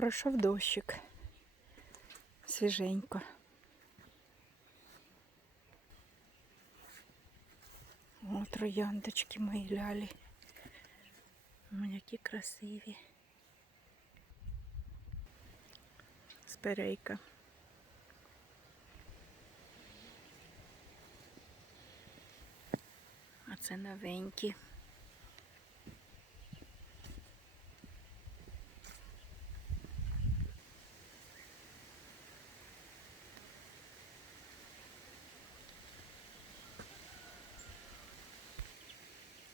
Пройшов дощик. Свіженько. О, трояндочки мої лялі. О, які красиві. Сперейка. А це новенькі.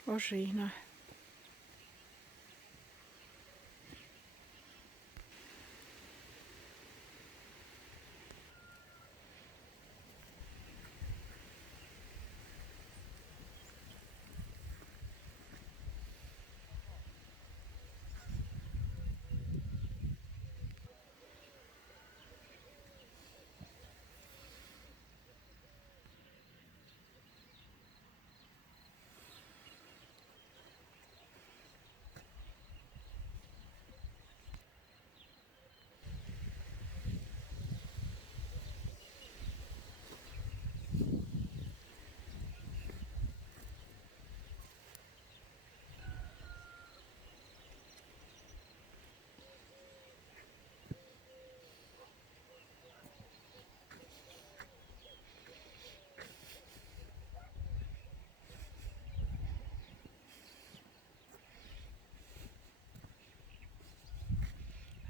Ожина.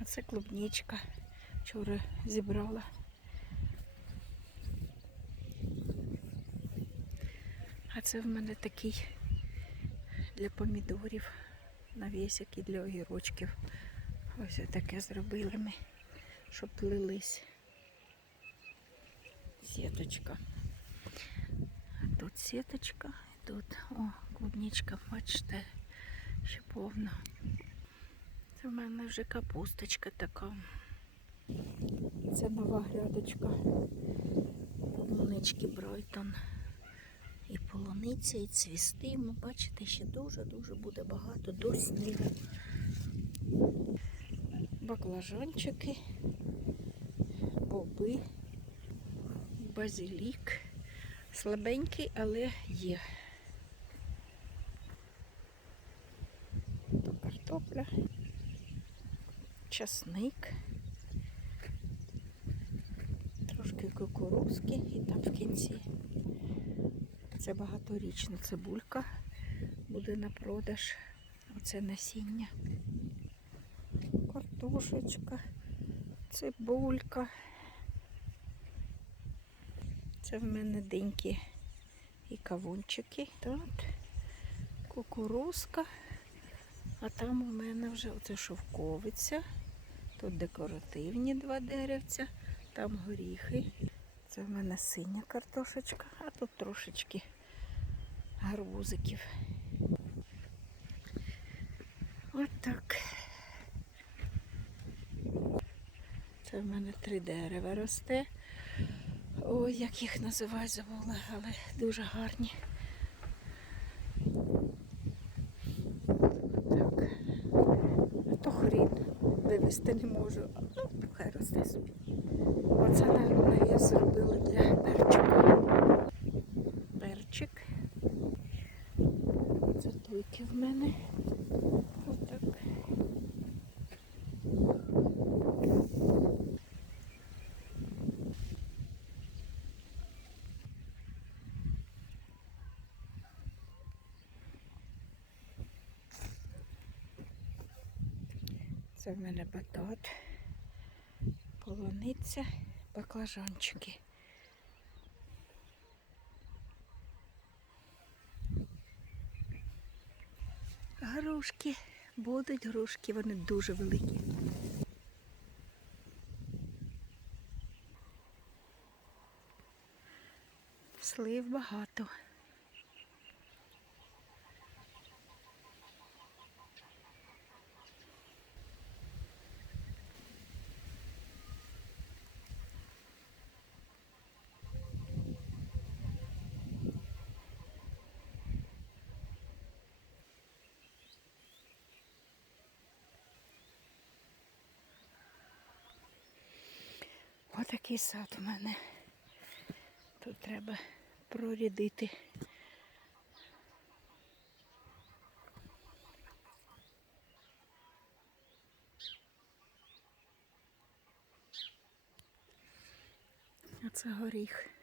Це клубничка. Вчора зібрала. А це в мене такий для помідорів, навісик і для огірочків. Ось таке зробили ми, щоб плились. Сіточка. Тут сіточка, тут о, клубничка, бачите, ще повна. В мене вже капусточка така. Це нова грядочка. Полунички Бройтон. І полуниця, і цвісти. Ну, бачите, ще дуже-дуже буде багато до снігу. Баклажанчики, боби, базилік. Слабенький, але є. То картопля часник, трошки кукурузки і там в кінці. Це багаторічна цибулька буде на продаж. Оце насіння. Картошечка, цибулька. Це в мене деньки і кавунчики. Тут кукурузка. А там у мене вже оце шовковиця. Тут декоративні два деревця, там горіхи. Це в мене синя картошечка, а тут трошечки гарбузиків. От так. Це в мене три дерева росте. Ой, як їх називають, забула, але дуже гарні. Так. А то хрін вивезти не можу. Ну, хай росте собі. Оце навіть зробила для перчика. Перчик. Це тільки в мене. Отак. Це в мене батат, полуниця, баклажанчики. Грушки, будуть грушки, вони дуже великі. Слив багато. Отакий сад у мене. Тут треба прорядити. А це горіх.